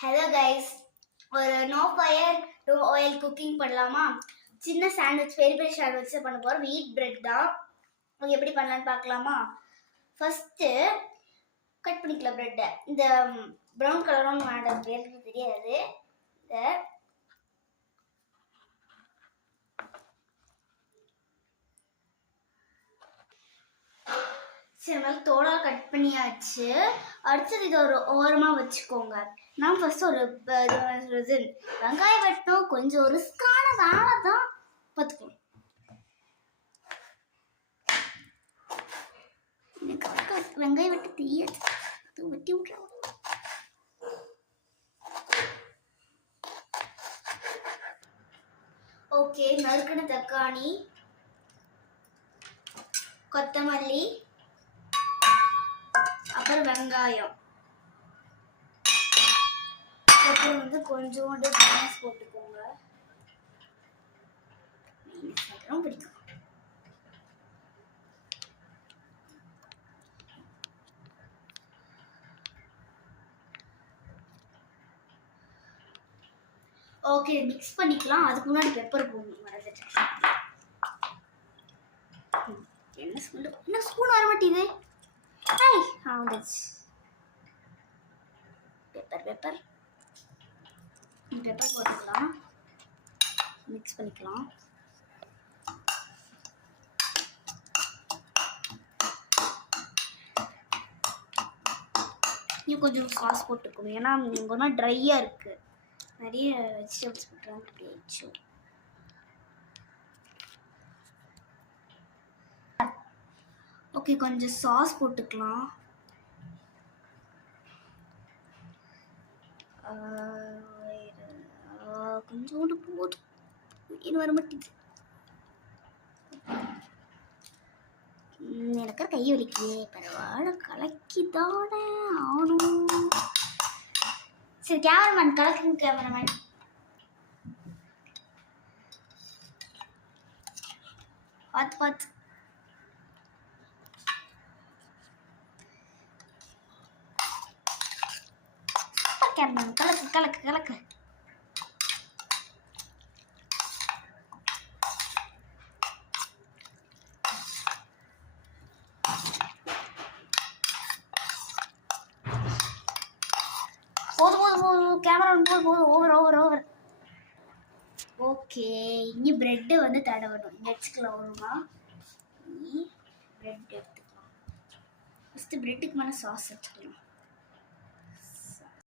Hello guys, ஒரு no fire no oil cooking பண்ணலாமா? சின்ன சாண்ட்விச், பெரிய பெரிய சாண்ட்விச் பண்ண போகிறோம். வீட் பிரெட் தான். எப்படி பண்ணலான்னு பார்க்கலாமா? ஃபஸ்ட்டு கட் பண்ணிக்கலாம் பிரெட்டை. இந்த ப்ரௌன் கலரும் மேடம் பேருக்கு தெரியாது. இந்த சரி, நல்லா தோலாக கட் பண்ணியாச்சு. அடுத்தது இதை ஒரு ஓரமாக வச்சுக்கோங்க. நான் ஃபஸ்ட்டு ஒரு வெங்காயம் வெட்டணும். கொஞ்சம் ஒரு ரிஸ்கான வேலை தான், பார்த்துக்கோங்க. எனக்கு வெங்காயம் வெட்ட தெரியாது, வெட்டி விட்றேன். ஓகே, நறுக்கின தக்காளி, கொத்தமல்லி, அப்புறம் வெங்காயம், அப்புறம் கொஞ்சோண்டு மைனஸ் போட்டுக்கோங்க. மைனஸ் பிடிக்கும். ஓகே, மிக்ஸ் பண்ணிக்கலாம். அதுக்கு முன்னாடி பெப்பர் போடணும், மறந்துட்டேன். என்ன ஸ்பூன் வர மாட்டேங்குது. வந்துச்சு. பெப்பர் போட்டுக்கலாம். மிக்ஸ் பண்ணிக்கலாம். இன்னும் கொஞ்சம் சாஸ் போட்டுக்கணும், ஏன்னா ஒரு மாதிரி ட்ரையாக இருக்குது. நிறைய வெஜிடபிள்ஸ் போட்டுலாம் அப்படி ஆயிடுச்சு. ஓகே, கொஞ்சம் சாஸ் போட்டுக்கலாம். கொஞ்சோண்டு போதும், இது வர மாட்டேங்குது. எனக்கு கை வலிக்குது. பரவாயில்ல, கலக்கிதானே ஆகணும். சரி, கேமராமேன் கலக்குங்க. கேமராமேன் பார்த்து கேமராமேன் கலக்கு. போதும் கேமரா போதும். ஓவர். ஓகே, இனி பிரெட்டு தடவணும். இங்கே வச்சுக்கலாம். ஒருமா பிரெட் எடுத்துக்கலாம். ஃபஸ்ட்டு பிரெட்டுக்கு மேலே சாஸ் வச்சுக்கலாம்.